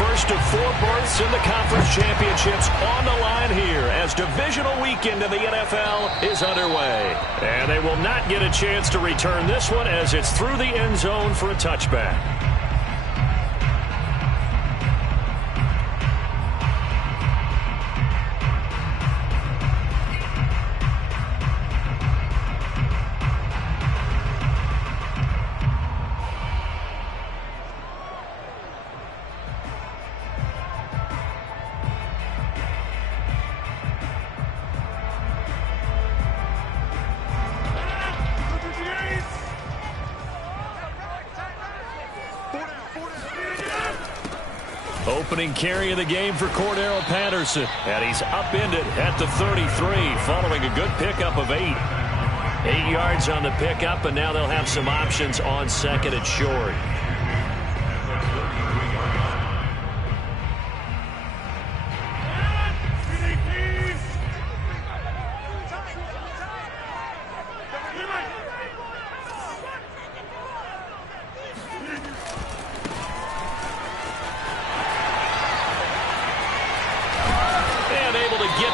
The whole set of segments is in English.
first of 4 berths in the conference championships on the line here as divisional weekend in the NFL is underway. And they will not get a chance to return this one as it's through the end zone for a touchback. Opening carry of the game for Cordarrelle Patterson. And he's upended at the 33 following a good pickup of 8. 8 yards on the pickup, and now they'll have some options on second and short.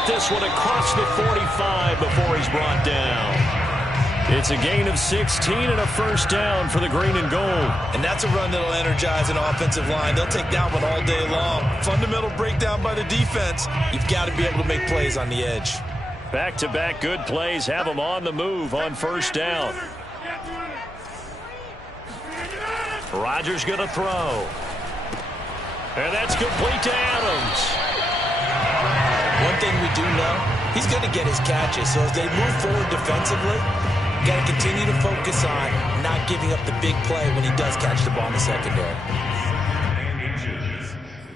This one across the 45 before he's brought down. It's a gain of 16 and a first down for the green and gold. And that's a run that'll energize an offensive line. They'll take that one all day long. Fundamental breakdown by the defense. You've got to be able to make plays on the edge. Back-to-back good plays have them on the move on first down. Rodgers going to throw. And that's complete to Adams. One thing we do know, he's going to get his catches. So as they move forward defensively, you got to continue to focus on not giving up the big play when he does catch the ball in the secondary.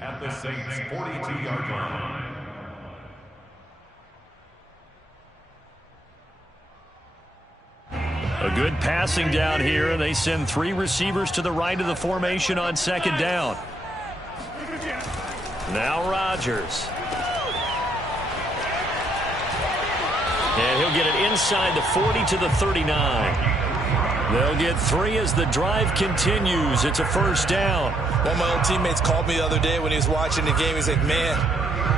At the Saints' 42-yard line. A good passing down here, and they send 3 receivers to the right of the formation on second down. Now Rodgers. And he'll get it inside the 40 to the 39. They'll get 3 as the drive continues. It's a first down. One of my old teammates called me the other day when he was watching the game. He's like, man,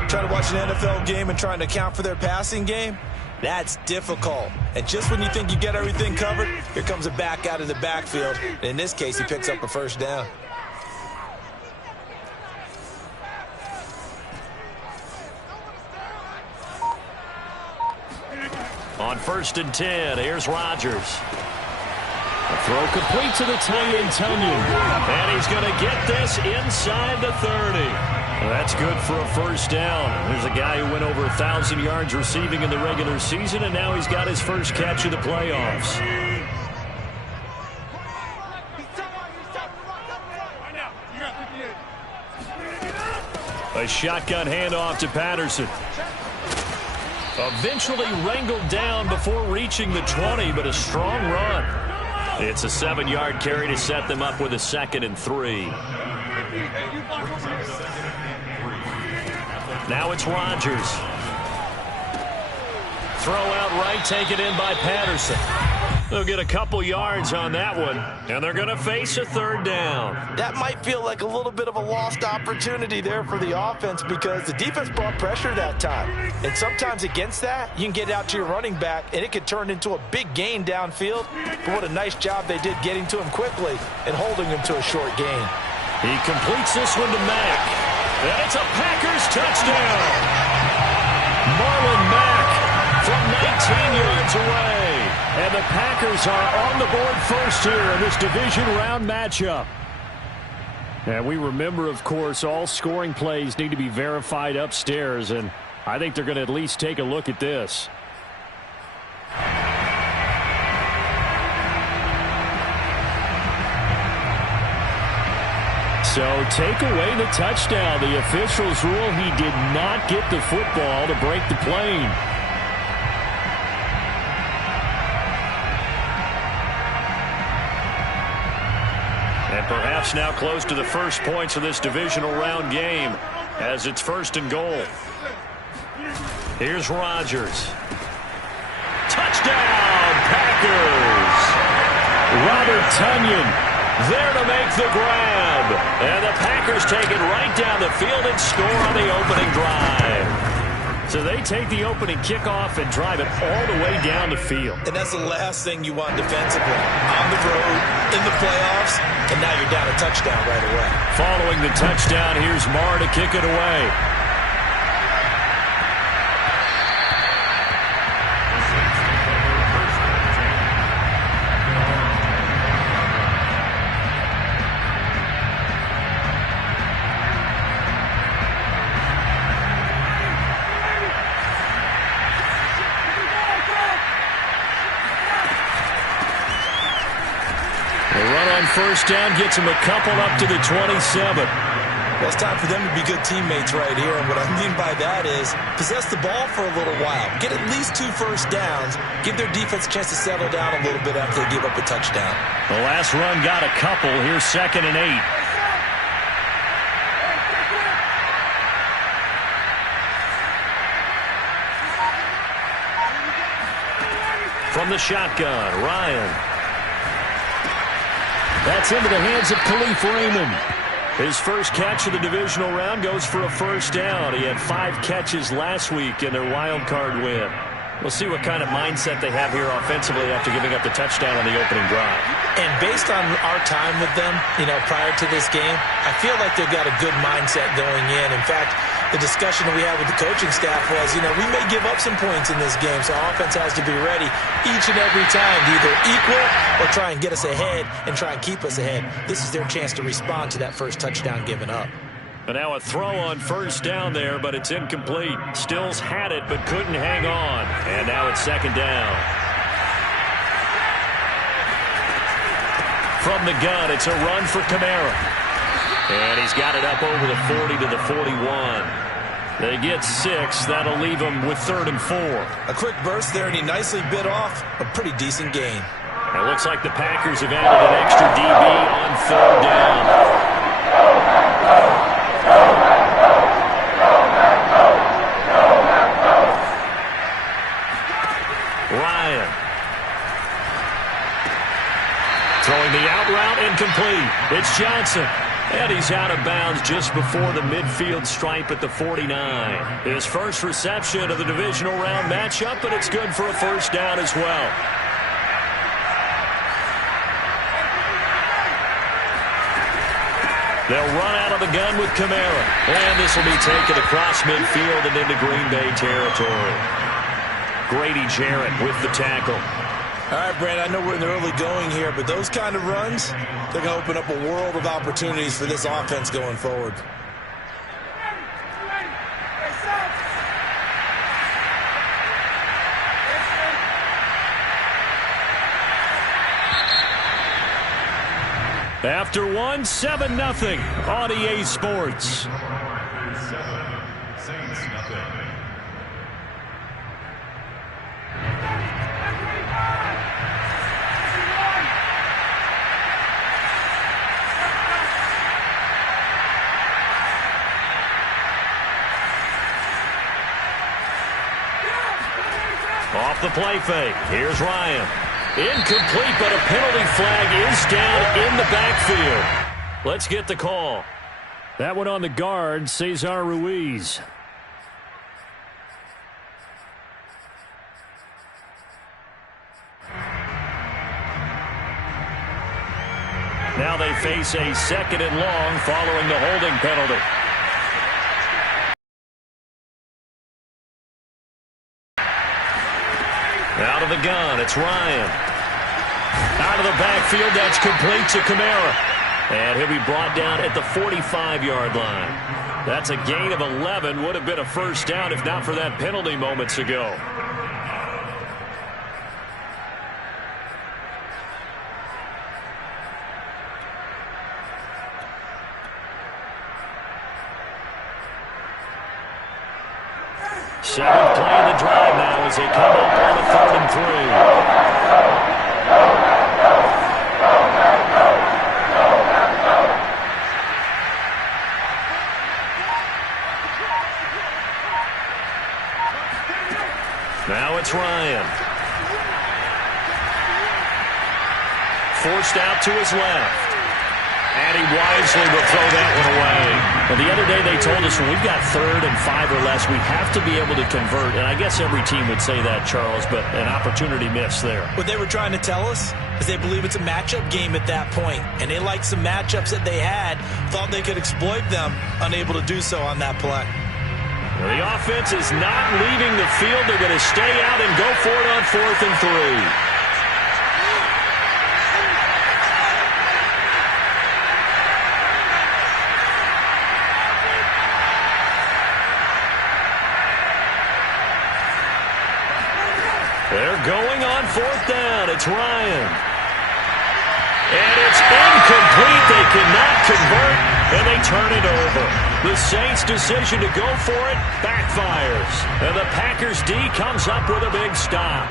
trying to watch an NFL game and trying to account for their passing game, that's difficult. And just when you think you get everything covered, here comes a back out of the backfield. And in this case, he picks up a first down. On 1st and 10, here's Rodgers. A throw complete to the tight end, Tonyan. And he's going to get this inside the 30. Well, that's good for a first down. There's a guy who went over 1,000 yards receiving in the regular season, and now he's got his first catch of the playoffs. A shotgun handoff to Patterson. Eventually wrangled down before reaching the 20, but a strong run. It's a 7-yard carry to set them up with a 2nd and 3. Now it's Rodgers. Throw out right, taken in by Patterson. They'll get a couple yards on that one, and they're going to face a 3rd down. That might feel like a little bit of a lost opportunity there for the offense because the defense brought pressure that time. And sometimes against that, you can get out to your running back, and it could turn into a big gain downfield. But what a nice job they did getting to him quickly and holding him to a short gain. He completes this one to Mack. And it's a Packers touchdown. Marlon Mack from 19 yards away. And the Packers are on the board first here in this division round matchup. And we remember, of course, all scoring plays need to be verified upstairs, and I think they're going to at least take a look at this. So take away the touchdown. The officials rule he did not get the football to break the plane. And perhaps now close to the first points of this divisional round game as it's 1st and goal. Here's Rodgers. Touchdown, Packers! Robert Tonyan There to make the grab. And the Packers take it right down the field and score on the opening drive. So they take the opening kickoff and drive it all the way down the field. And that's the last thing you want defensively. On the road, in the playoffs, and now you're down a touchdown right away. Following the touchdown, here's Marr to kick it away. First down gets him a couple up to the 27. Well, it's time for them to be good teammates right here. And what I mean by that is possess the ball for a little while. Get at least 2 first downs. Give their defense a chance to settle down a little bit after they give up a touchdown. The last run got a couple. Here's 2nd and 8. From the shotgun, Ryan. That's into the hands of Khalif Raymond. His first catch of the divisional round goes for a first down. He had 5 catches last week in their wild card win. We'll see what kind of mindset they have here offensively after giving up the touchdown on the opening drive. And based on our time with them, prior to this game, I feel like they've got a good mindset going in. In fact, the discussion that we had with the coaching staff was, we may give up some points in this game, so offense has to be ready each and every time to either equal or try and get us ahead and try and keep us ahead. This is their chance to respond to that first touchdown given up. And now a throw on first down there, but it's incomplete. Stills had it, but couldn't hang on. And now it's 2nd down. From the gun, it's a run for Kamara. And he's got it up over the 40 to the 41. They get 6. That'll leave them with 3rd and 4. A quick burst there, and he nicely bit off a pretty decent gain. It looks like the Packers have added an extra DB on 3rd down. Ryan. Throwing the out route incomplete. It's Johnson. And he's out of bounds just before the midfield stripe at the 49. His first reception of the divisional round matchup, but it's good for a first down as well. They'll run out of the gun with Kamara. And this will be taken across midfield and into Green Bay territory. Grady Jarrett with the tackle. All right, Brand, I know we're in the early going here, but those kind of runs, they're going to open up a world of opportunities for this offense going forward. After 7-0 on EA Sports. Off the play fake. Here's Ryan. Incomplete, but a penalty flag is down in the backfield. Let's get the call. That one on the guard, Cesar Ruiz. Now they face a 2nd and long following the holding penalty. Out of the gun, it's Ryan. Out of the backfield, that's complete to Kamara. And he'll be brought down at the 45-yard line. That's a gain of 11. Would have been a first down if not for that penalty moments ago. Seventh play of the drive now as they come up on a 3rd and 3. Now it's Ryan. Forced out to his left. And he wisely will throw that one away. Well, the other day they told us when we've got 3rd and 5 or less, we have to be able to convert. And I guess every team would say that, Charles, but an opportunity missed there. What they were trying to tell us is they believe it's a matchup game at that point. And they liked some matchups that they had, thought they could exploit them, unable to do so on that play. Well, the offense is not leaving the field. They're going to stay out and go for it on 4th and 3. They're going on 4th down. It's Ryan. And it's incomplete. They cannot convert, and they turn it over. The Saints' decision to go for it backfires. And the Packers D comes up with a big stop.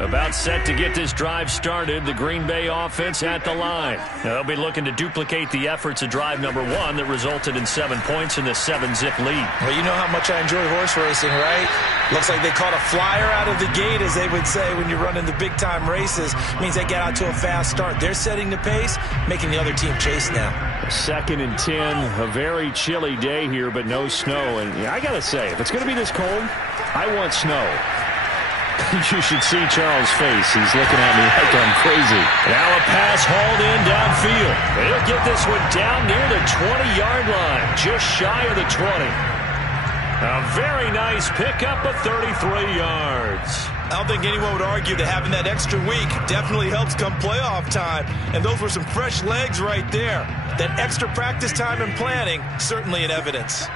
About set to get this drive started, the Green Bay offense at the line. Now, they'll be looking to duplicate the efforts of drive number 1 that resulted in 7 points in the 7-zip lead. Well, you know how much I enjoy horse racing, right? Looks like they caught a flyer out of the gate, as they would say when you're running the big-time races. Means they get out to a fast start. They're setting the pace, making the other team chase now. 2nd and 10, a very chilly day here, but no snow. And I got to say, if it's going to be this cold, I want snow. You should see Charles' face. He's looking at me like I'm crazy. Now a pass hauled in downfield. He'll get this one down near the 20-yard line, just shy of the 20. A very nice pickup of 33 yards. I don't think anyone would argue that having that extra week definitely helps come playoff time. And those were some fresh legs right there. That extra practice time and planning, certainly in evidence.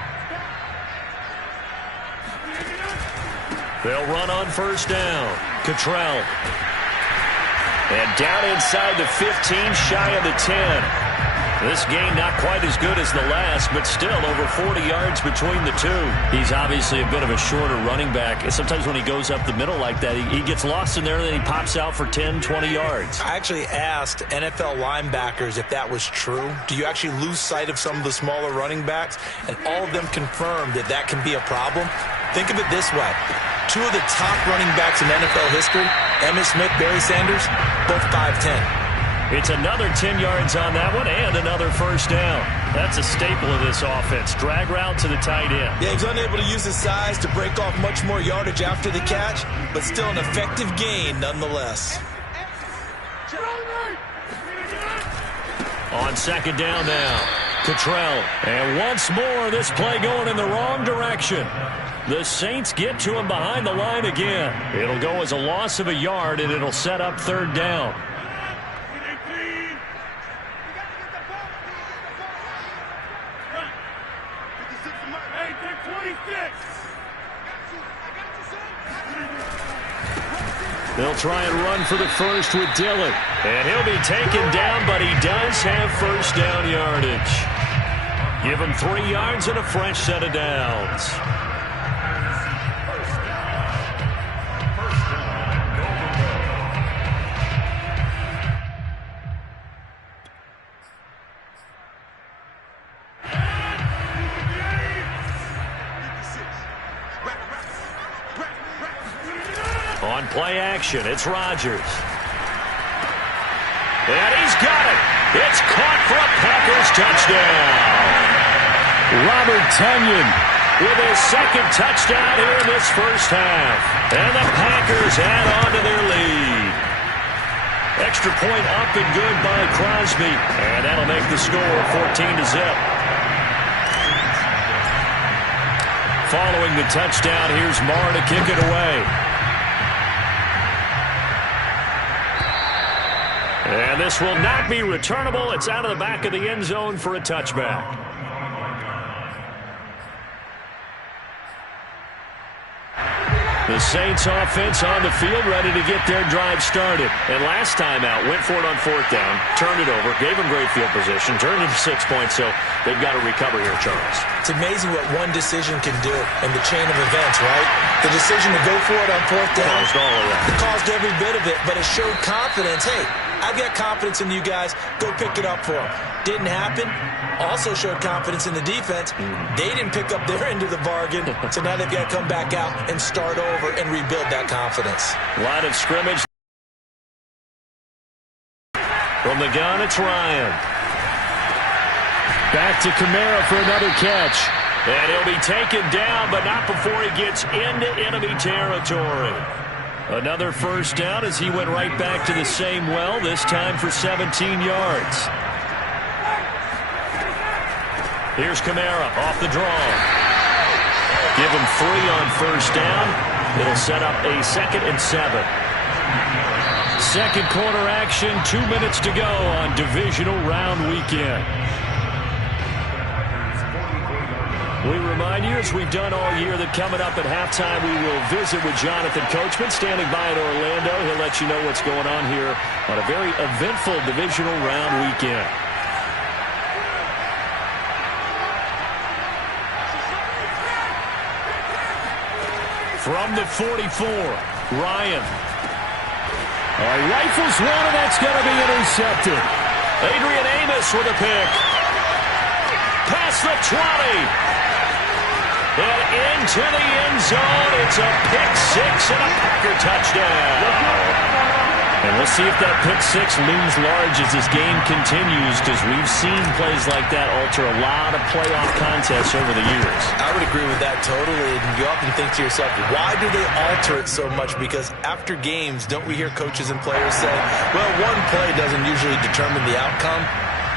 They'll run on 1st down. Cottrell. And down inside the 15, shy of the 10. This game not quite as good as the last, but still over 40 yards between the two. He's obviously a bit of a shorter running back. And sometimes when he goes up the middle like that, he gets lost in there, and then he pops out for 10, 20 yards. I actually asked NFL linebackers if that was true. Do you actually lose sight of some of the smaller running backs? And all of them confirmed that that can be a problem. Think of it this way. 2 of the top running backs in NFL history, Emmitt Smith, Barry Sanders, both 5'10". It's another 10 yards on that one and another 1st down. That's a staple of this offense. Drag route to the tight end. Yeah, he's unable to use his size to break off much more yardage after the catch, but still an effective gain nonetheless. On 2nd down now, Cottrell. And once more, this play going in the wrong direction. The Saints get to him behind the line again. It'll go as a loss of a yard, and it'll set up 3rd down. They'll try and run for the 1st with Dillon. And he'll be taken down, but he does have 1st down yardage. Give him 3 yards and a fresh set of downs. On play action, it's Rodgers. And he's got it. It's caught for a Packers touchdown. Robert Tonyan with his 2nd touchdown here in this 1st half. And the Packers add on to their lead. Extra point up and good by Crosby. And that'll make the score 14-0. Following the touchdown, here's Marr to kick it away. And this will not be returnable. It's out of the back of the end zone for a touchback. The Saints offense on the field ready to get their drive started. And last time out, went for it on 4th down, turned it over, gave them great field position, turned it to 6 points, so they've got to recover here, Charles. It's amazing what one decision can do in the chain of events, right? The decision to go for it on 4th down caused all of that. It caused every bit of it, but it showed confidence. Hey, I've got confidence in you guys. Go pick it up for them. Didn't happen. Also showed confidence in the defense. They didn't pick up their end of the bargain, so now they've got to come back out and start over and rebuild that confidence. Line of scrimmage. From the gun, it's Ryan. Back to Kamara for another catch. And he'll be taken down, but not before he gets into enemy territory. Another first down as he went right back to the same well, this time for 17 yards. Here's Kamara off the draw. Give him 3 on first down. It'll set up a 2nd and 7. Second quarter action, 2 minutes to go on divisional round weekend. We remind you, as we've done all year, that coming up at halftime, we will visit with Jonathan Coachman, standing by in Orlando. He'll let you know what's going on here on a very eventful divisional round weekend. From the 44, Ryan. Rifles one, and that's going to be intercepted. Adrian Amos with a pick. Past the 20. And into the end zone. It's a pick 6 and a Packer touchdown. And we'll see if that pick 6 looms large as this game continues, because we've seen plays like that alter a lot of playoff contests over the years. I would agree with that totally. And you often think to yourself, why do they alter it so much? Because after games, don't we hear coaches and players say, well, one play doesn't usually determine the outcome?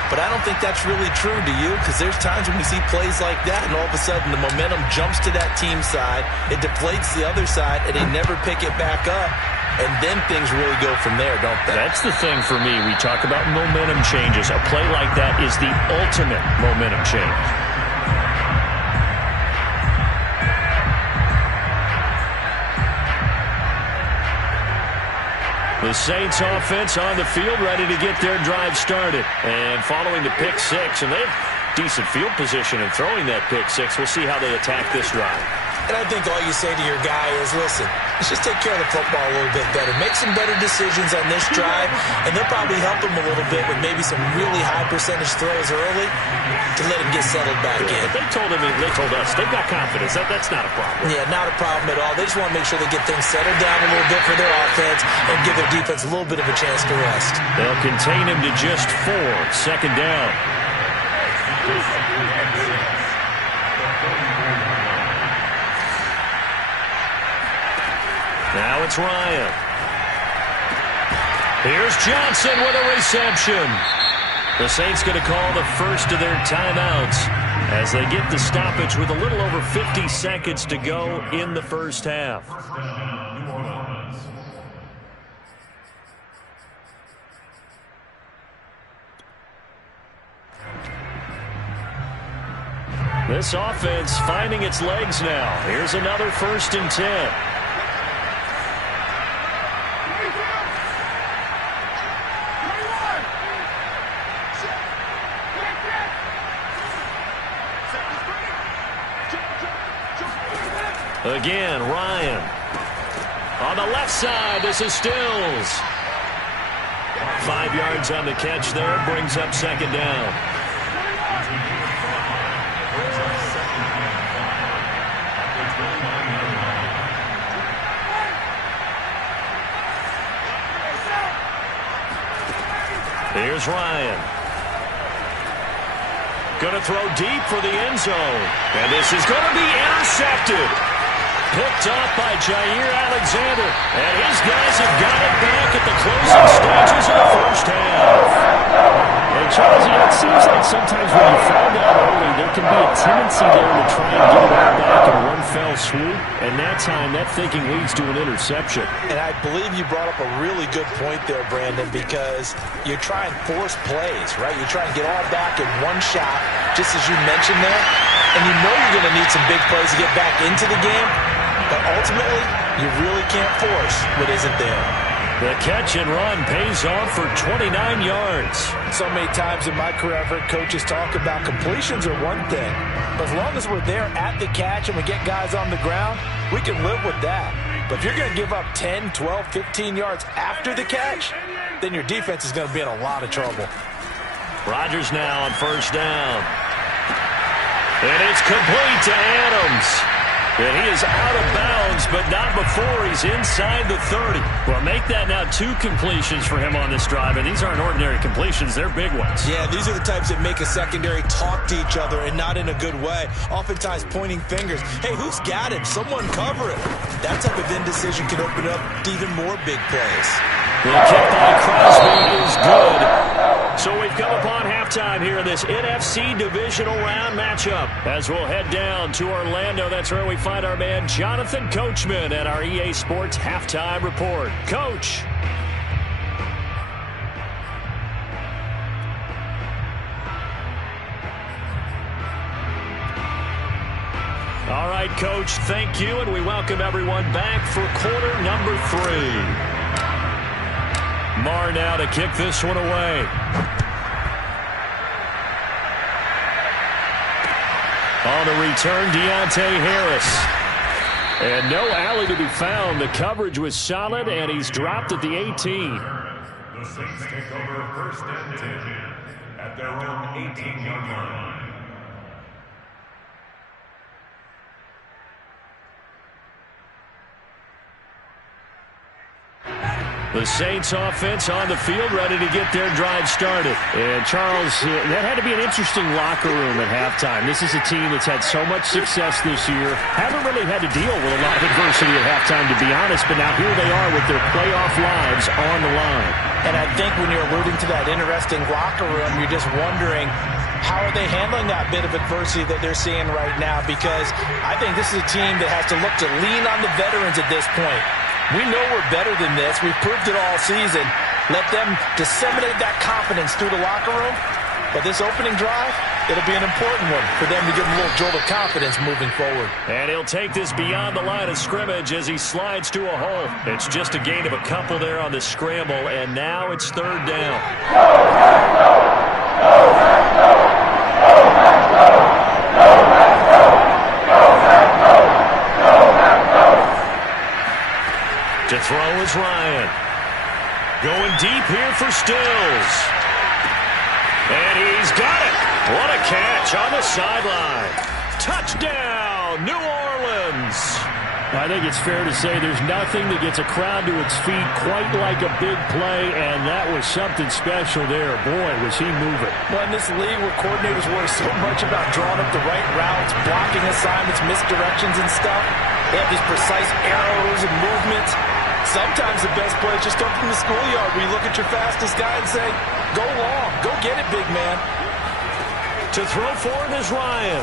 But I don't think that's really true, do you? Because there's times when we see plays like that, and all of a sudden the momentum jumps to that team side, it deflates the other side, and they never pick it back up. And then things really go from there, don't they? That's the thing for me. We talk about momentum changes. A play like that is the ultimate momentum change. The Saints offense on the field, ready to get their drive started. And following the pick 6, and they have decent field position in throwing that pick 6. We'll see how they attack this drive. And I think all you say to your guy is, listen, let's just take care of the football a little bit better. Make some better decisions on this drive, and they'll probably help him a little bit with maybe some really high percentage throws early to let him get settled back in. They told us they've got confidence. That's not a problem. Yeah, not a problem at all. They just want to make sure they get things settled down a little bit for their offense and give their defense a little bit of a chance to rest. They'll contain him to just 4. Second down. Now it's Ryan. Here's Johnson with a reception. The Saints going to call the first of their timeouts as they get the stoppage with a little over 50 seconds to go in the first half. This offense finding its legs now. Here's another 1st and 10. Again, Ryan. On the left side, this is Stills. 5 yards on the catch there, brings up second down. Here's Ryan. Going to throw deep for the end zone. And this is going to be intercepted. Picked off by Jair Alexander. And his guys have got it back at the closing stages of the first half. And Charles, it seems like sometimes when you found out early, there can be a tendency there to try and get it all back in one fell swoop. And that time, that thinking leads to an interception. And I believe you brought up a really good point there, Brandon, because you try and force plays, right? You try and get all back in one shot, just as you mentioned there. And you know you're going to need some big plays to get back into the game. But ultimately, you really can't force what isn't there. The catch and run pays off for 29 yards. So many times in my career, I've heard coaches talk about completions are one thing. But as long as we're there at the catch and we get guys on the ground, we can live with that. But if you're going to give up 10, 12, 15 yards after the catch, then your defense is going to be in a lot of trouble. Rodgers now on first down. And it's complete to Adams. And he is out of bounds, but not number 4. He's inside the 30. Well, make that now 2 completions for him on this drive, and these aren't ordinary completions. They're big ones. Yeah, these are the types that make a secondary talk to each other and not in a good way. Oftentimes pointing fingers. Hey, who's got it? Someone cover it. That type of indecision can open up to even more big plays. The kick by Crosby is good. So we've come upon halftime here in this NFC Divisional Round matchup. As we'll head down to Orlando, that's where we find our man Jonathan Coachman at our EA Sports Halftime Report. Coach. All right, Coach, thank you, and we welcome everyone back for quarter number 3. Marr now to kick this one away. On the return, Deontay Harris. And no alley to be found. The coverage was solid, and he's dropped at the 18. The Saints take over first and 10 at their own 18-yard line. The Saints offense on the field, ready to get their drive started. And Charles, that had to be an interesting locker room at halftime. This is a team that's had so much success this year. Haven't really had to deal with a lot of adversity at halftime, to be honest. But now here they are with their playoff lives on the line. And I think when you're alluding to that interesting locker room, you're just wondering, how are they handling that bit of adversity that they're seeing right now? Because I think this is a team that has to look to lean on the veterans at this point. We know we're better than this. We've proved it all season. Let them disseminate that confidence through the locker room. But this opening drive, it'll be an important one for them to give them a little jolt of confidence moving forward. And he'll take this beyond the line of scrimmage as he slides to a hole. It's just a gain of a couple there on the scramble, and now it's 3rd down. To throw is Ryan. Going deep here for Stills. And he's got it. What a catch on the sideline. Touchdown, New Orleans. I think it's fair to say there's nothing that gets a crowd to its feet quite like a big play, and that was something special there. Boy, was he moving. Well, in this league where coordinators worry so much about drawing up the right routes, blocking assignments, misdirections and stuff, they have these precise arrows and movements. Sometimes the best plays just come from the schoolyard where you look at your fastest guy and say, go long, go get it, big man. To throw forward is Ryan.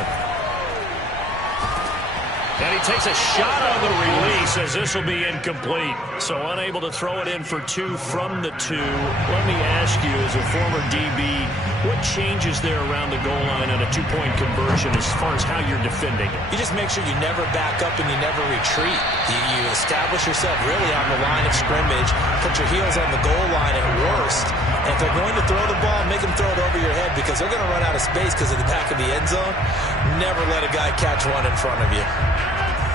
And he takes a shot on the release as this will be incomplete. So unable to throw it in for 2 from the 2. Let me ask you, as a former DB, what changes there around the goal line on a 2-point conversion as far as how you're defending it? You just make sure you never back up and you never retreat. You establish yourself really on the line of scrimmage, put your heels on the goal line at worst. And if they're going to throw the ball, make them throw it over your head because they're going to run out of space because of the back of the end zone. Never let a guy catch one in front of you.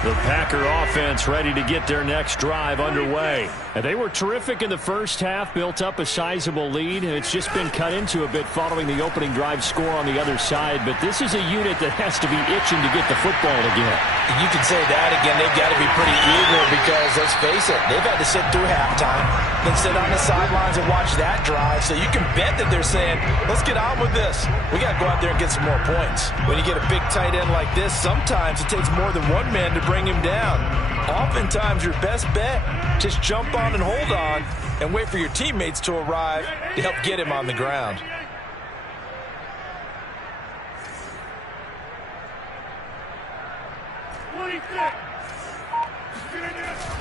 The Packer offense ready to get their next drive underway. And they were terrific in the first half, built up a sizable lead, and it's just been cut into a bit following the opening drive score on the other side. But this is a unit that has to be itching to get the football again. You can say that again. They've got to be pretty eager because, let's face it, they've had to sit through halftime, then sit on the sidelines and watch that drive. So you can bet that they're saying, let's get on with this. We got to go out there and get some more points. When you get a big tight end like this, sometimes it takes more than one man to bring him down. Oftentimes, your best bet, just jump on and hold on and wait for your teammates to arrive to help get him on the ground.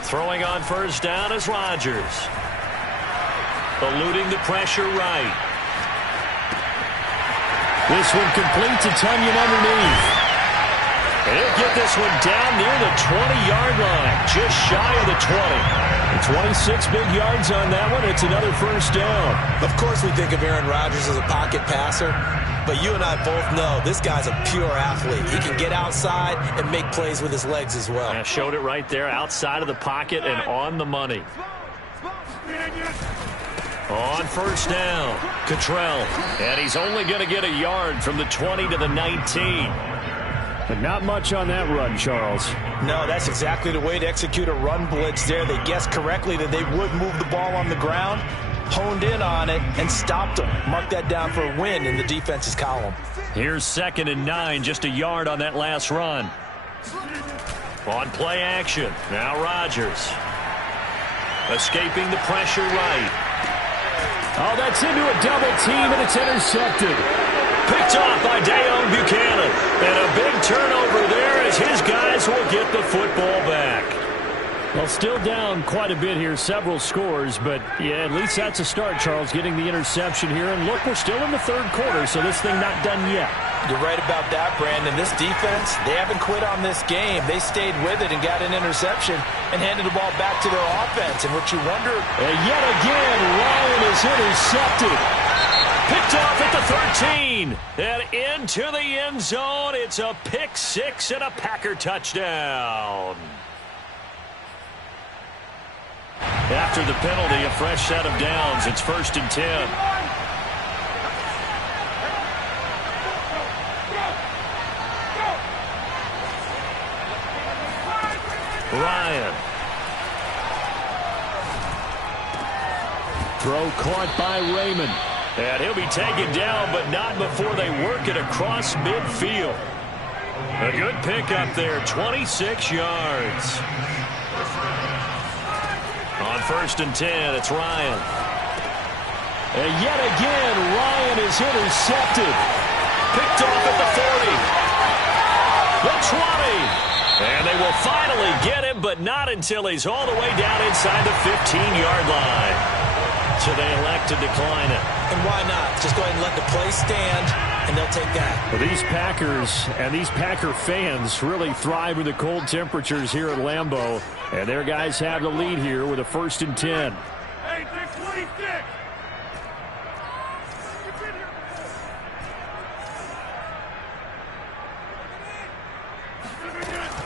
Throwing on first down is Rodgers. Eluding the pressure right. This one complete to Tonyan underneath. He'll get this one down near the 20-yard line, just shy of the 20. 26 big yards on that one. It's another first down. Of course we think of Aaron Rodgers as a pocket passer, but you and I both know this guy's a pure athlete. He can get outside and make plays with his legs as well. I showed it right there, outside of the pocket and on the money. On first down, Cottrell. And he's only going to get a yard from the 20 to the 19. But not much on that run, Charles. No, that's exactly the way to execute a run blitz there. They guessed correctly that they would move the ball on the ground, honed in on it, and stopped them. Mark that down for a win in the defense's column. Here's 2nd and 9, just a yard on that last run. On play action, now Rodgers. Escaping the pressure right. Oh, that's into a double team, and it's intercepted. Picked off by Deone Bucannon. And a big turnover there as his guys will get the football back. Well, still down quite a bit here, several scores, but yeah, at least that's a start, Charles, getting the interception here. And look, we're still in the 3rd quarter, so this thing not done yet. You're right about that, Brandon. This defense, they haven't quit on this game. They stayed with it and got an interception and handed the ball back to their offense. And what you wonder... And yet again, Ryan is intercepted. Picked off at the 13. And into the end zone. It's a pick 6 and a Packer touchdown. After the penalty, a fresh set of downs. It's 1st and 10. Ryan. Throw caught by Raymond. And he'll be taken down, but not before they work it across midfield. A good pickup there, 26 yards. On 1st and 10, it's Ryan. And yet again, Ryan is intercepted. Picked off at the 40. The 20. And they will finally get him, but not until he's all the way down inside the 15-yard line. So they elect to decline it. And why not? Just go ahead and let the play stand, and they'll take that. Well, these Packers and these Packer fans really thrive with the cold temperatures here at Lambeau. And their guys have the lead here with a 1st and 10. Hey, 26.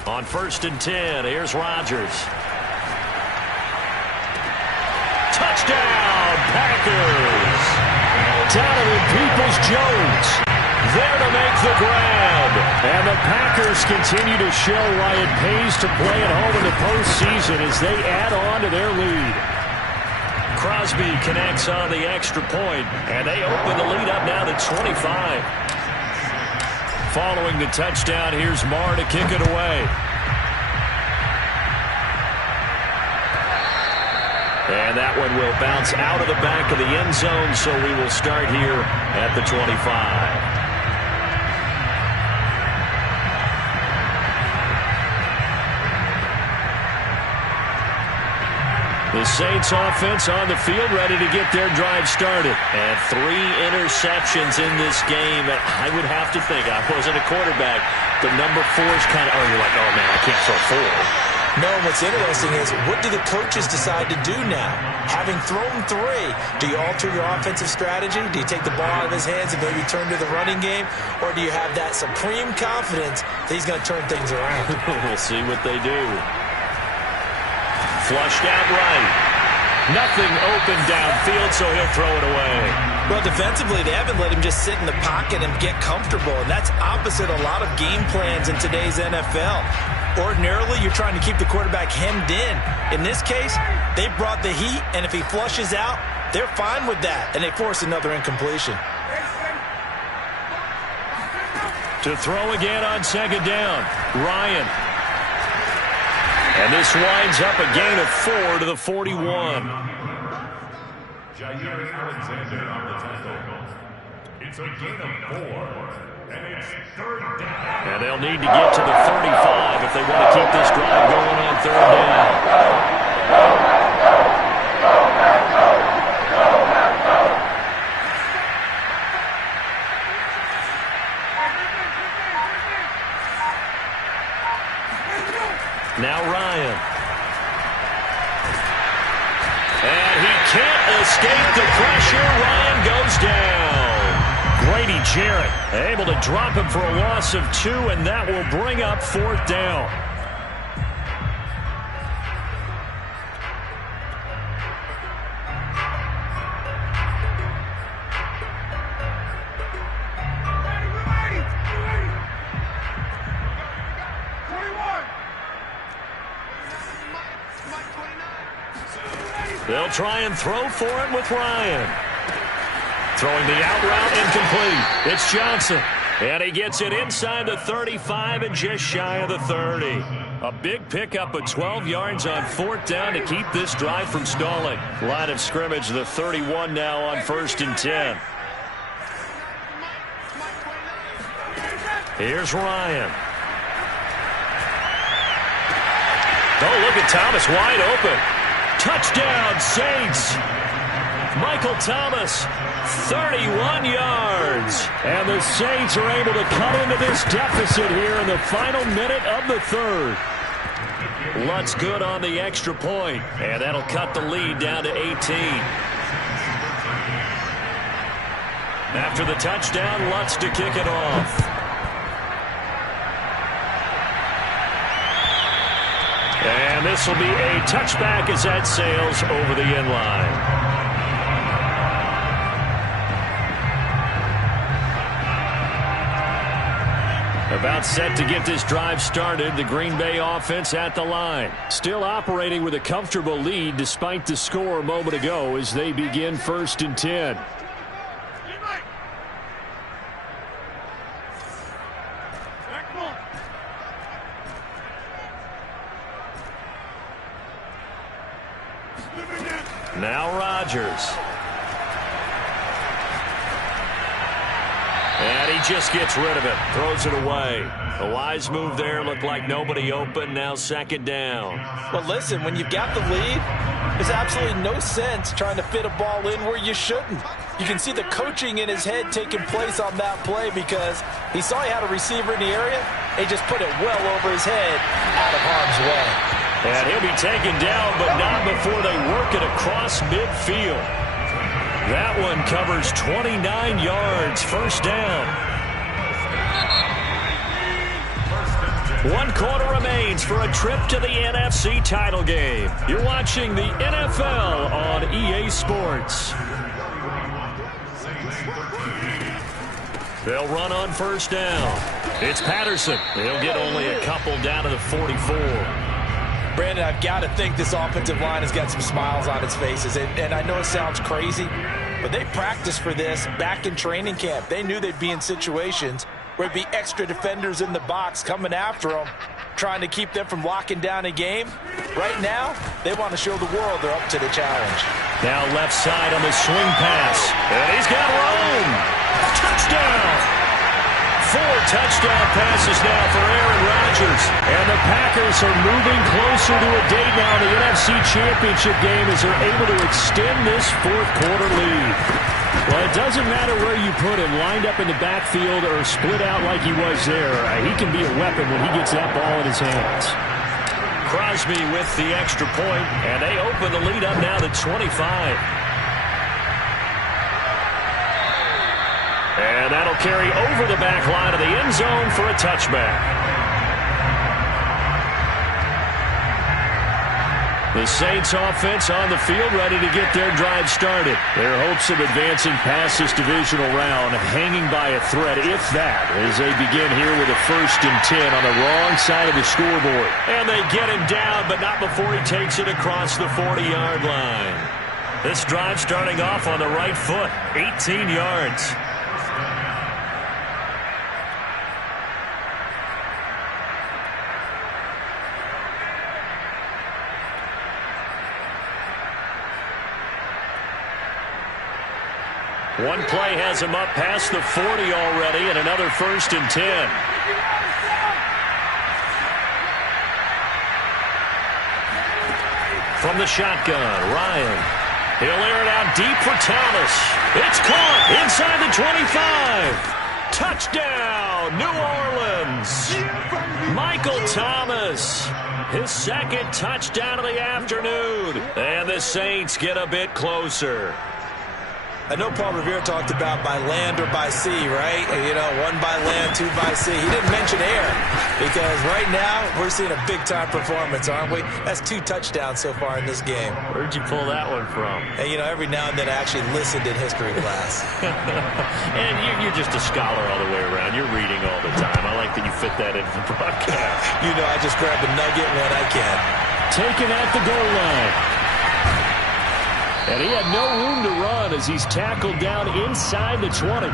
On 1st and 10, here's Rodgers. Touchdown, Packers! Donovan Peoples-Jones there to make the grab. And the Packers continue to show why it pays to play at home in the postseason as they add on to their lead. Crosby connects on the extra point, and they open the lead up now to 25. Following the touchdown, here's Marr to kick it away. And that one will bounce out of the back of the end zone, so we will start here at the 25. The Saints offense on the field, ready to get their drive started. And 3 interceptions in this game. And I would have to think, I wasn't a quarterback, but number 4 is kind of, you're like, oh, man, I can't throw 4. No, what's interesting is, what do the coaches decide to do now? Having thrown 3, do you alter your offensive strategy? Do you take the ball out of his hands and maybe turn to the running game? Or do you have that supreme confidence that he's going to turn things around? We'll see what they do. Flushed out right. Nothing open downfield, so he'll throw it away. Well, defensively, they haven't let him just sit in the pocket and get comfortable, and that's opposite a lot of game plans in today's NFL. Ordinarily, you're trying to keep the quarterback hemmed in. In this case, they brought the heat, and if he flushes out, they're fine with that, and they force another incompletion. To throw again on 2nd down, Ryan. And this winds up a gain of 4 to the 41. Jair Alexander on the tackle. It's a gain of 4, and it's 3rd down. And they'll need to get to the 35 if they want to keep this drive going on 3rd down. Now Ryan. And he can't escape the pressure. Ryan goes down. Grady Jarrett able to drop him for a loss of 2, and that will bring up 4th down. They'll try and throw for it with Ryan. Throwing the out route incomplete. It's Johnson. And he gets it inside the 35 and just shy of the 30. A big pickup of 12 yards on 4th down to keep this drive from stalling. Line of scrimmage, the 31 now on 1st and 10. Here's Ryan. Oh, look at Thomas wide open. Touchdown, Saints. Michael Thomas, 31 yards. And the Saints are able to cut into this deficit here in the final minute of the 3rd. Lutz good on the extra point, and that'll cut the lead down to 18. After the touchdown, Lutz to kick it off. And this will be a touchback as that sails over the end line. About set to get this drive started, the Green Bay offense at the line. Still operating with a comfortable lead despite the score a moment ago as they begin 1st and 10. Now Rodgers. And he just gets rid of it. Throws it away. A wise move there. Looked like nobody open. Now 2nd down. Well, listen, when you've got the lead, there's absolutely no sense trying to fit a ball in where you shouldn't. You can see the coaching in his head taking place on that play because he saw he had a receiver in the area. He just put it well over his head out of harm's way. And he'll be taken down, but not before they work it across midfield. That one covers 29 yards. 1st down. 1 quarter remains for a trip to the NFC title game. You're watching the NFL on EA Sports. They'll run on 1st down. It's Patterson. He'll get only a couple down to the 44. Brandon, I've got to think this offensive line has got some smiles on its faces. And I know it sounds crazy, but they practiced for this back in training camp. They knew they'd be in situations where there'd be extra defenders in the box coming after them, trying to keep them from locking down a game. Right now, they want to show the world they're up to the challenge. Now left side on the swing pass. And he's got room. Touchdown. 4 touchdown passes now for Aaron Rodgers. And the Packers are moving closer to a date now in the NFC Championship game as they're able to extend this 4th quarter lead. Well, it doesn't matter where you put him, lined up in the backfield or split out like he was there. He can be a weapon when he gets that ball in his hands. Crosby with the extra point, and they open the lead up now to 25. And that'll carry over the back line of the end zone for a touchback. The Saints offense on the field ready to get their drive started. Their hopes of advancing past this divisional round hanging by a thread, if that, as they begin here with a 1st and 10 on the wrong side of the scoreboard. And they get him down, but not before he takes it across the 40-yard line. This drive starting off on the right foot, 18 yards. One play has him up past the 40 already, and another 1st and 10. From the shotgun, Ryan. He'll air it out deep for Thomas. It's caught inside the 25. Touchdown, New Orleans. Michael Thomas. His 2nd touchdown of the afternoon. And the Saints get a bit closer. I know Paul Revere talked about by land or by sea, right? You know, 1 by land, 2 by sea. He didn't mention air because right now we're seeing a big-time performance, aren't we? That's 2 touchdowns so far in this game. Where'd you pull that one from? And, you know, every now and then I actually listened in history class. And you're just a scholar all the way around. You're reading all the time. I like that you fit that into the broadcast. You know, I just grab a nugget when I can. taken at the goal line. And he had no room to run as he's tackled down inside the 20.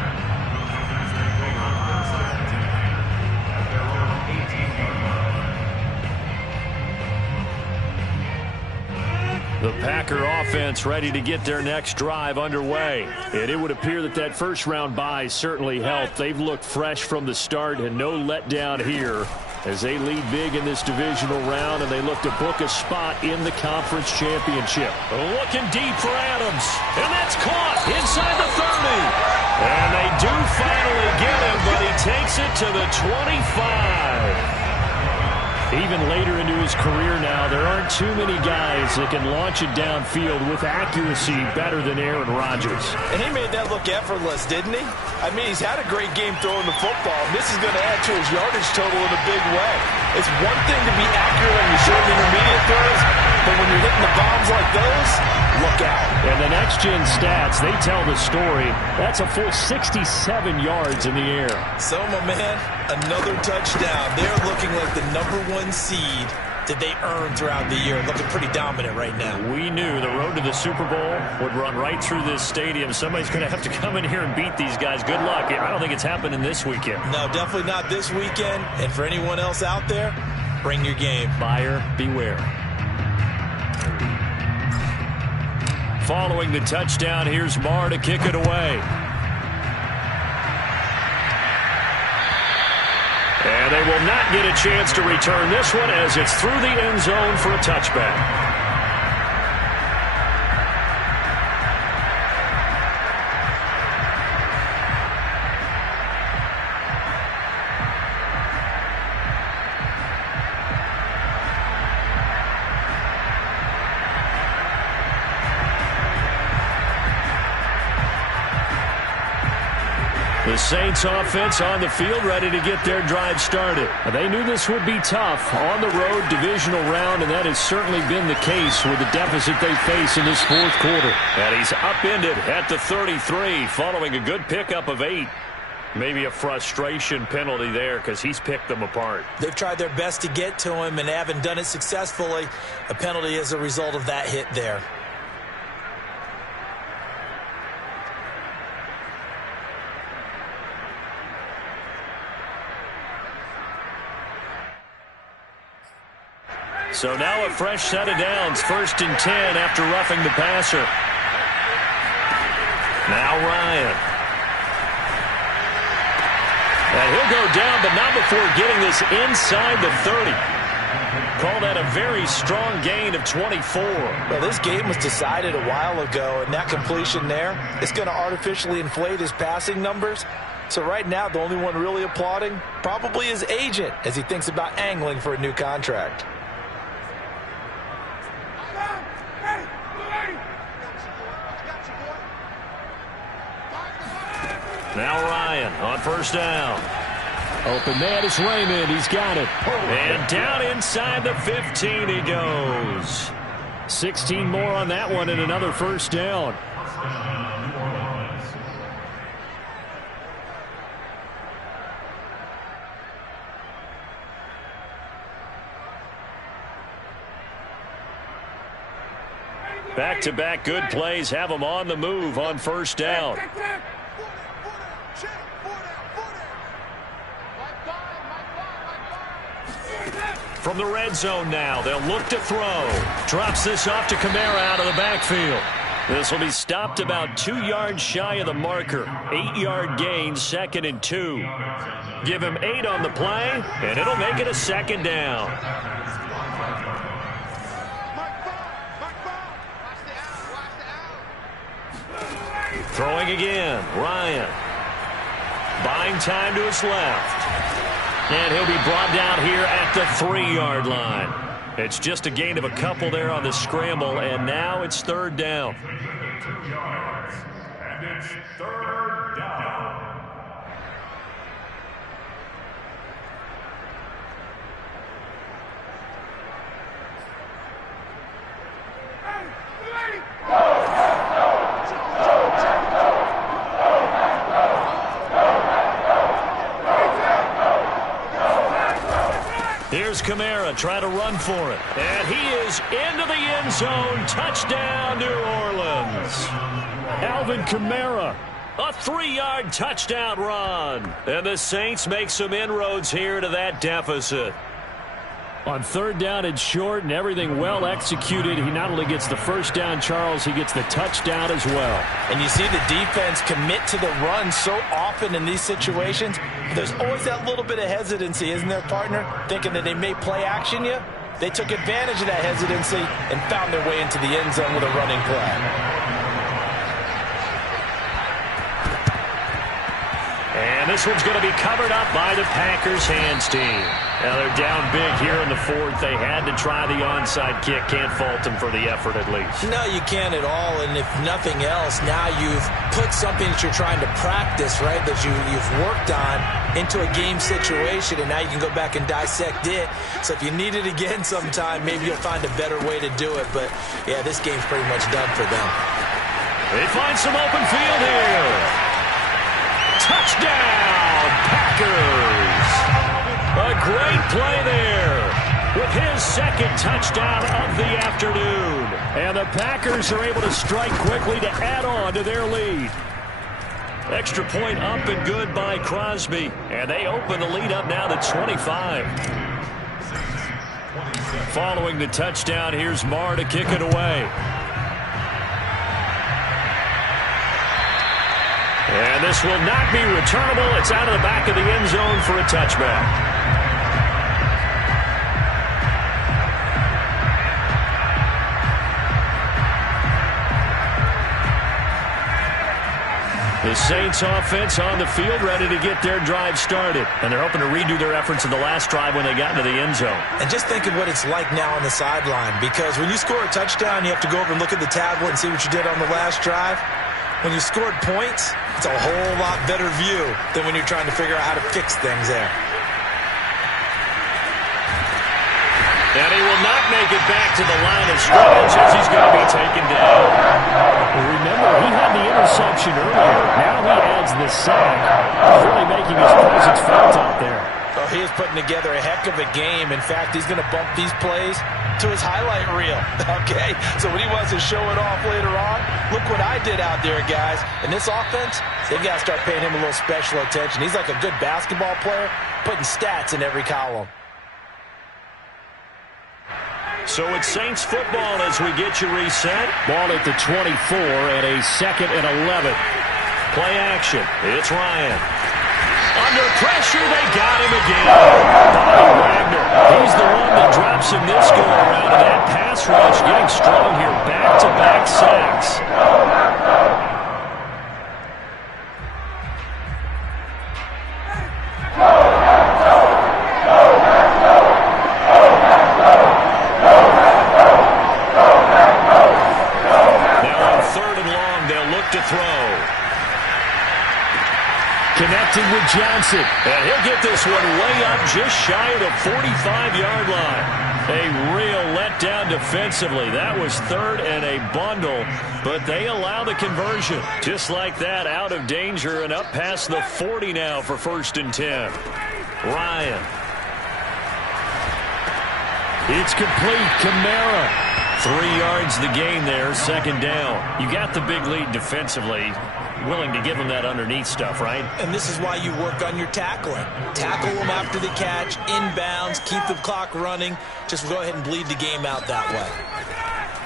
The Packer offense ready to get their next drive underway. And it would appear that that first-round bye certainly helped. They've looked fresh from the start and no letdown here as they lead big in this divisional round, and they look to book a spot in the conference championship. Looking deep for Adams, and that's caught inside the 30. And they do finally get him, but he takes it to the 25. Even later into his career now, there aren't too many guys that can launch it downfield with accuracy better than Aaron Rodgers. And he made that look effortless, didn't he? I mean, he's had a great game throwing the football. This is going to add to his yardage total in a big way. It's one thing to be accurate on your short and intermediate throws, but when you're hitting the bombs like those, look out. And the next-gen stats, they tell the story. That's a full 67 yards in the air. So, my man, another touchdown. They're looking like the #1 seed that they earned throughout the year. Looking pretty dominant right now. We knew the road to the Super Bowl would run right through this stadium. Somebody's going to have to come in here and beat these guys. Good luck. I don't think it's happening this weekend. No, definitely not this weekend. And for anyone else out there, bring your game. Buyer beware. Following the touchdown, here's Marr to kick it away. And they will not get a chance to return this one as it's through the end zone for a touchback. The Saints offense on the field ready to get their drive started. They knew this would be tough on the road divisional round, and that has certainly been the case with the deficit they face in this fourth quarter. And he's upended at the 33 following a good pickup of 8. Maybe a frustration penalty there because he's picked them apart. They've tried their best to get to him and haven't done it successfully. A penalty as a result of that hit there. So now a fresh set of downs, 1st and 10 after roughing the passer. Now Ryan. And he'll go down, but not before getting this inside the 30. Call that a very strong gain of 24. Well, this game was decided a while ago, and that completion there is going to artificially inflate his passing numbers. So right now, the only one really applauding probably his agent as he thinks about angling for a new contract. Now Ryan on 1st down. Open man is Raymond. He's got it. And down inside the 15 he goes. 16 more on that one and another 1st down. Back-to-back good plays have them on the move on 1st down. From the red zone now, they'll look to throw. Drops this off to Kamara out of the backfield. This will be stopped about 2 yards shy of the marker. 8-yard gain, 2nd and 2. Give him 8 on the play, and it'll make it a 2nd down. Throwing again, Ryan. Buying time to his left. And he'll be brought down here at the 3-yard line. It's just a gain of a couple there on the scramble, and now it's 3rd down. 2 yards, and it's 3rd down. Here's Kamara Kamara trying to run for it. And he is into the end zone. Touchdown, New Orleans. Alvin Kamara, a 3-yard touchdown run. And the Saints make some inroads here to that deficit. On 3rd down and short and everything well executed, he not only gets the first down, Charles, he gets the touchdown as well. And you see the defense commit to the run so often in these situations. There's always that little bit of hesitancy, isn't there, partner? Thinking that they may play action you. They took advantage of that hesitancy and found their way into the end zone with a running play. And this one's going to be covered up by the Packers hands team. Now they're down big here in the 4th. They had to try the onside kick. Can't fault them for the effort at least. No, you can't at all. And if nothing else, now you've put something that you're trying to practice, right, that you've worked on into a game situation, and now you can go back and dissect it. So if you need it again sometime, maybe you'll find a better way to do it. But, yeah, this game's pretty much done for them. They find some open field here. Touchdown, Packers! A great play there with his 2nd touchdown of the afternoon. And the Packers are able to strike quickly to add on to their lead. Extra point up and good by Crosby. And they open the lead up now to 25. Following the touchdown, here's Marr to kick it away. And this will not be returnable. It's out of the back of the end zone for a touchback. The Saints offense on the field ready to get their drive started. And they're hoping to redo their efforts in the last drive when they got into the end zone. And just think of what it's like now on the sideline. Because when you score a touchdown, you have to go over and look at the tablet and see what you did on the last drive. When you scored points, it's a whole lot better view than when you're trying to figure out how to fix things there. And he will not make it back to the line of scrimmage as he's going to be taken down. Well, remember, he had the interception earlier. Now he adds the sack. He's really making his presence felt out there. Oh, he is putting together a heck of a game. In fact, he's going to bump these plays to his highlight reel, okay? So when he wants to show it off later on, look what I did out there, guys. In this offense, they've got to start paying him a little special attention. He's like a good basketball player, putting stats in every column. So it's Saints football as we get you reset. Ball at the 24 and a 2nd and 11. Play action. It's Ryan. Under pressure, they got him again. Bobby Wagner. He's the one that drops him this go-around. And that pass rush getting strong here. Back-to-back sacks. Connected with Johnson. And he'll get this one way up just shy of the 45-yard line. A real letdown defensively. That was 3rd and a bundle, but they allow the conversion. Just like that, out of danger and up past the 40 now for 1st and 10. Ryan. It's complete. Kamara. 3 yards the gain there, 2nd down. You got the big lead defensively. Willing to give them that underneath stuff, right? And this is why you work on your tackling. Tackle them after the catch, inbounds, keep the clock running. Just go ahead and bleed the game out that way.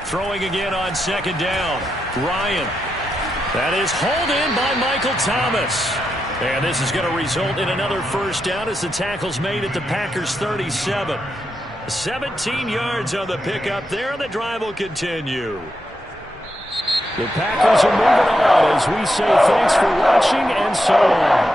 Throwing again on 2nd down. Ryan. That is hauled in by Michael Thomas. And this is going to result in another 1st down as the tackle's made at the Packers 37. 17 yards on the pickup there, and the drive will continue. The Packers are moving on as we say thanks for watching and so long.